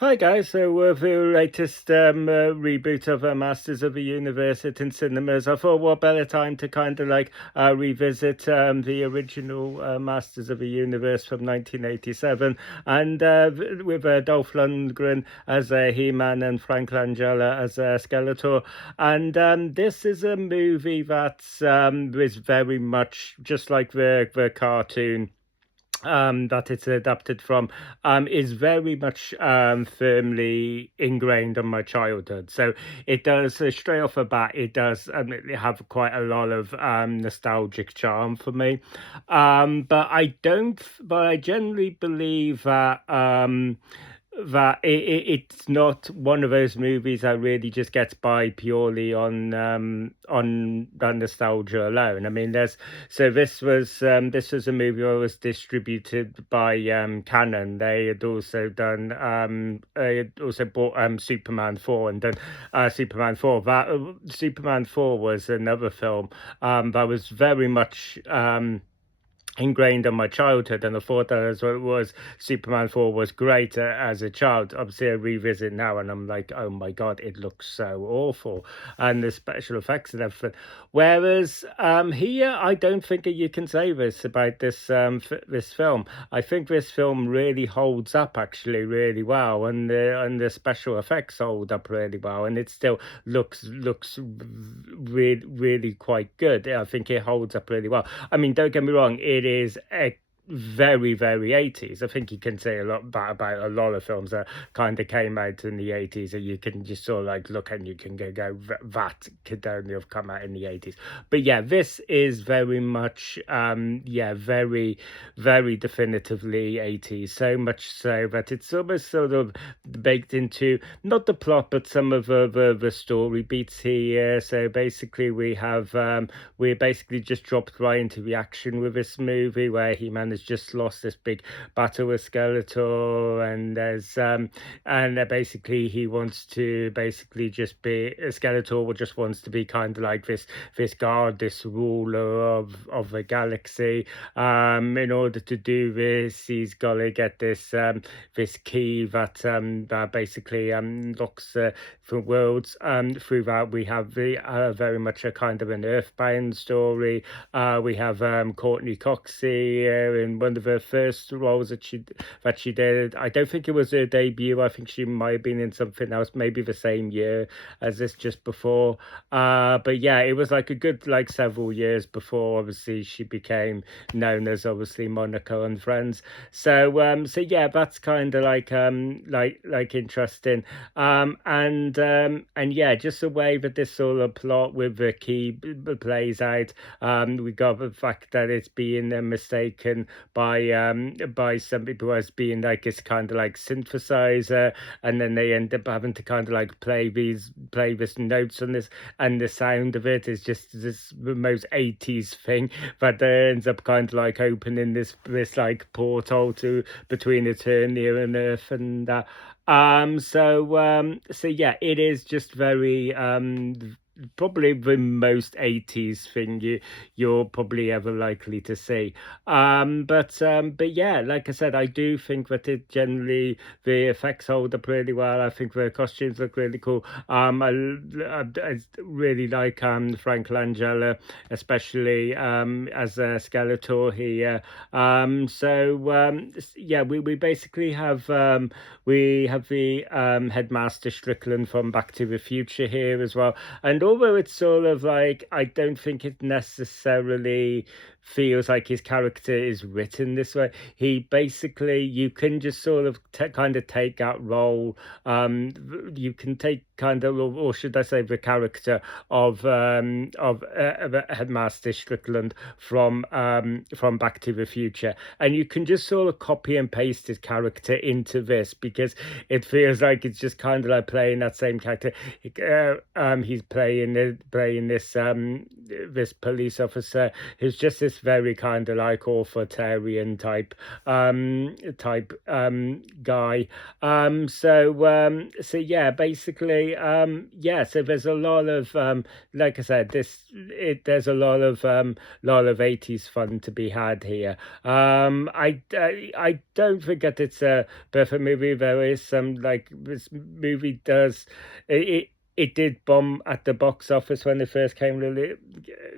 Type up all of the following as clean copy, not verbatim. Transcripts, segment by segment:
Hi guys, so the latest reboot of Masters of the Universe hit in cinemas. I thought what better time to kind of like revisit the original Masters of the Universe from 1987, and with Dolph Lundgren as He-Man and Frank Langella as Skeletor. And this is a movie that is very much just like the cartoon that it's adapted from, is very much firmly ingrained on my childhood. So it does, straight off the bat, it does have quite a lot of nostalgic charm for me. But I generally believe that. It's not one of those movies that really just gets by purely on that nostalgia alone. I mean, this was a movie that was distributed by Canon. They had also done they had also bought Superman 4 and done Superman 4. That Superman 4 was another film that was very much ingrained in my childhood, and I thought that as well it was. Superman 4 was great as a child. Obviously I revisit now and I'm like, oh my god, it looks so awful, and the special effects and everything. Whereas here I don't think that you can say this about this film. I think this film really holds up actually really well, and the special effects hold up really well, and it still looks really quite good. I think it holds up really well. I mean, don't get me wrong, it is very 80s. I think you can say a lot about a lot of films that kind of came out in the 80s, and you can just sort of like look and you can go that could only have come out in the 80s. But yeah, this is very much very definitively 80s, so much so that it's almost sort of baked into not the plot but some of the story beats here. So basically we're basically just dropped right into the action with this movie, where He-Man has just lost this big battle with Skeletor, and basically he wants to basically just be Skeletor just wants to be kind of like this god, this ruler of the galaxy. In order to do this, he's got to get this key that basically locks for worlds. Through that, we have very much a kind of an Earthbound story. We have Courtney Cox in one of her first roles that she did. I don't think it was her debut. I think she might have been in something else, maybe the same year as this, just before. But yeah, it was like a good like several years before obviously she became known as obviously Monica and Friends. So yeah, that's kind of like interesting. And yeah, just the way that this sort of plot with the key plays out. We got the fact that it's being mistaken by some people as being like this kind of like synthesizer, and then they end up having to kind of like play this notes on this, and the sound of it is just this the most 80s thing that ends up kind of like opening this like portal to between Eternia and Earth, and that. So yeah, it is just very probably the most 80s thing you're probably ever likely to see. But yeah, like I said, I do think that it generally the effects hold up really well. I think the costumes look really cool. I really like Frank Langella, especially as Skeletor here. Yeah, we basically have we have the headmaster Strickland from Back to the Future here as well. And although it's sort of like, I don't think it necessarily feels like his character is written this way. He basically, you can just sort of kind of take that role. You can take kind of, or should I say, the character of Headmaster Strickland from Back to the Future, and you can just sort of copy and paste his character into this, because it feels like it's just kind of like playing that same character. He's playing this this police officer who's just this very kind of like authoritarian type guy. So yeah, basically, yeah. So there's a lot of like I said, there's a lot of 80s fun to be had here. I don't think that it's a perfect movie. There is some like this movie does it did bomb at the box office when it first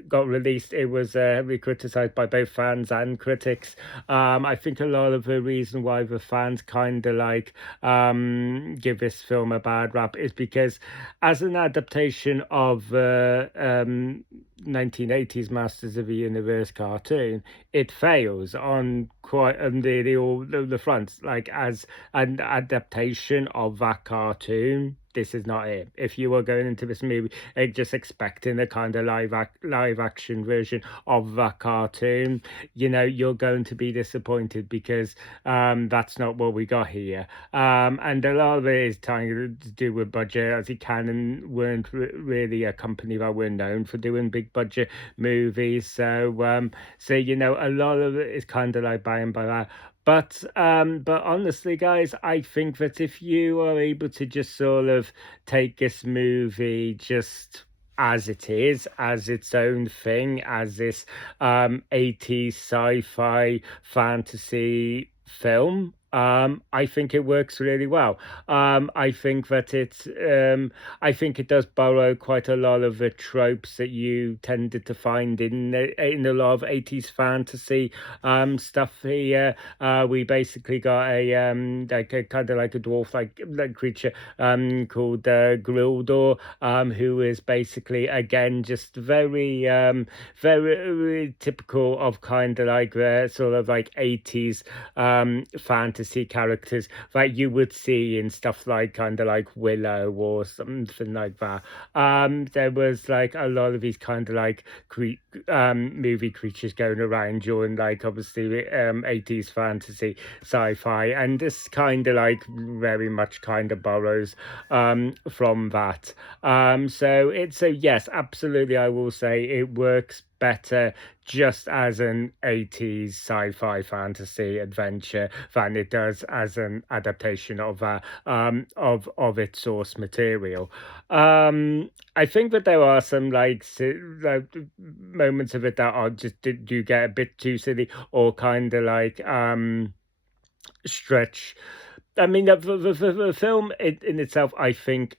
got released. It was heavily criticized by both fans and critics. I think a lot of the reason why the fans kind of like give this film a bad rap is because as an adaptation of 1980s Masters of the Universe cartoon, it fails on quite nearly all the fronts. Like as an adaptation of that cartoon, this is not it. If you were going into this movie just expecting a kind of live action version of that cartoon, you're going to be disappointed because that's not what we got here. And a lot of it is trying to do with budget, as Canon weren't really a company that were known for doing big budget movies. So a lot of it is kind of like by and by that. But honestly, guys, I think that if you are able to just sort of take this movie just as it is, as its own thing, as this 80s sci-fi fantasy film, I think it works really well. I think that I think it does borrow quite a lot of the tropes that you tended to find in a lot of 80s fantasy stuff here. We basically got a like a kind of like a dwarf like creature called Grildor, who is basically again just very very typical of kind of like the sort of like 80s fantasy characters that you would see in stuff like kind of like Willow or something like that. There was like a lot of these kind of like movie creatures going around during like obviously 80s fantasy sci-fi, and this kind of like very much kind of borrows from that. So yes, absolutely, I will say it works better just as an 80s sci-fi fantasy adventure than it does as an adaptation of its source material. I think that there are some like moments of it that are just do get a bit too silly or kind of like stretch. I mean, the film in itself, I think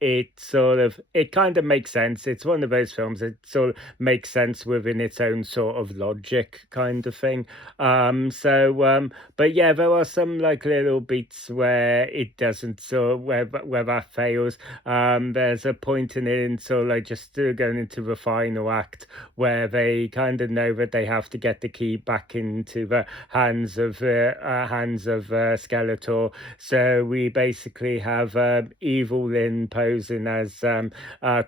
it kind of makes sense. It's one of those films that sort of makes sense within its own sort of logic kind of thing. But yeah, there are some like little beats where it doesn't, so where that fails. There's a point in sort of like just going into the final act where they kind of know that they have to get the key back into the hands of Skeletor. So we basically have Evil Lynn posing as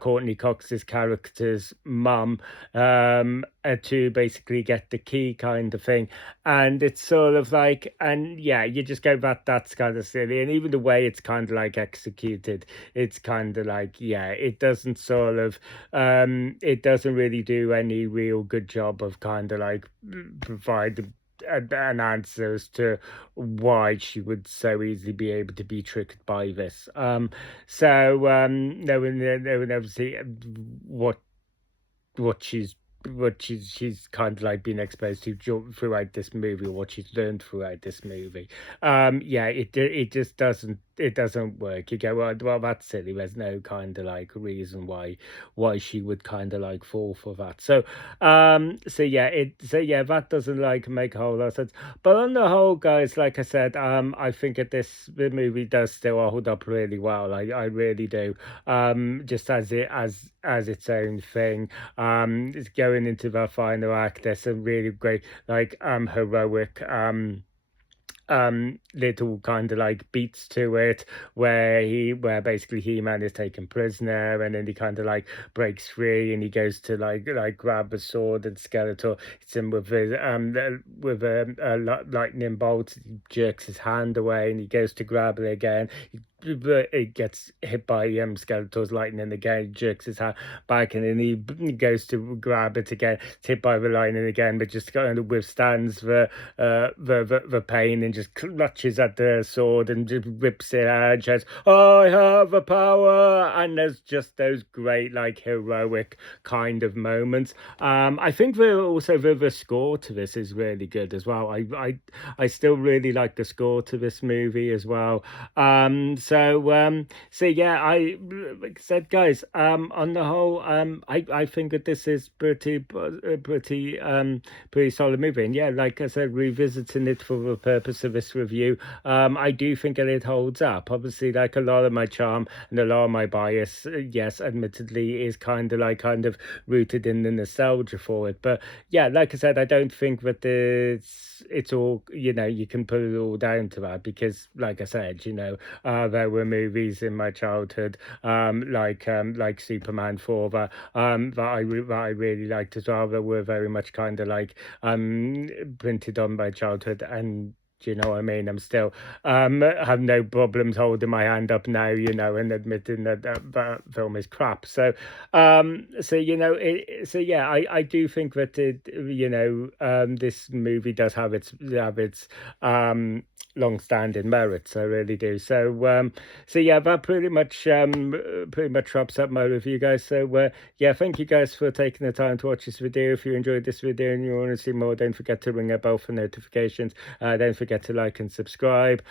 Courtney Cox's character's mum to basically get the key kind of thing. And it's sort of like, and yeah, you just go, that's kind of silly. And even the way it's kind of like executed, it's kind of like, yeah, it doesn't sort of, it doesn't really do any real good job of kind of like provide an answer as to why she would so easily be able to be tricked by this. No one ever see what she's kind of like been exposed to throughout this movie, or what she's learned throughout this movie. Yeah, it just doesn't work. You go, well, that's silly. There's no kind of like reason why she would kind of like fall for that. So yeah, that doesn't like make a whole lot of sense. But on the whole, guys, like I said, I think the movie does still hold up really well. I really do. Just as its own thing. It's going into the final act. There's some really great like heroic little kind of like beats to it where basically He-Man is taken prisoner, and then he kind of like breaks free and he goes to like grab a sword, and Skeletor hits him with a lightning bolt. He jerks his hand away and he goes to grab it again. He but it gets hit by Skeletor's lightning again, jerks his hat back, and then he goes to grab it again. It's hit by the lightning again, but just kind of withstands the pain and just clutches at the sword and just rips it out and says, "I have the power!" And there's just those great, like, heroic kind of moments. I think the score to this is really good as well. I still really like the score to this movie as well. So yeah, like I said, guys, on the whole, I think that this is pretty solid movie. And yeah, like I said, revisiting it for the purpose of this review, I do think that it holds up. Obviously, like a lot of my charm and a lot of my bias, yes, admittedly, is kind of rooted in the nostalgia for it. But yeah, like I said, I don't think that it's all, you can put it all down to that, because like I said, there were movies in my childhood, like Superman 4, that I really liked as well, that were very much kind of like printed on my childhood. And do you know what I mean? I'm still have no problems holding my hand up now, and admitting that film is crap. So so yeah, I do think that this movie does have its long-standing merits. I really do. So yeah, that pretty much wraps up my review, guys. So yeah, thank you guys for taking the time to watch this video. If you enjoyed this video and you want to see more, don't forget to ring that bell for notifications. Don't forget to like and subscribe.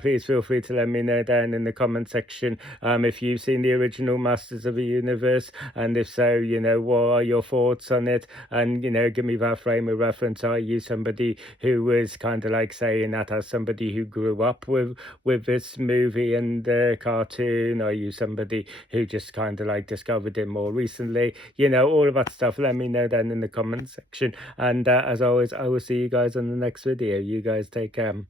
Please feel free to let me know down in the comment section if you've seen the original Masters of the Universe, and if so, what are your thoughts on it? And give me that frame of reference. Are you somebody who was kind of like saying that as somebody who grew up with this movie and cartoon? Are you somebody who just kind of like discovered it more recently? All of that stuff, let me know down in the comment section. And as always, I will see you guys on the next video. You guys take care.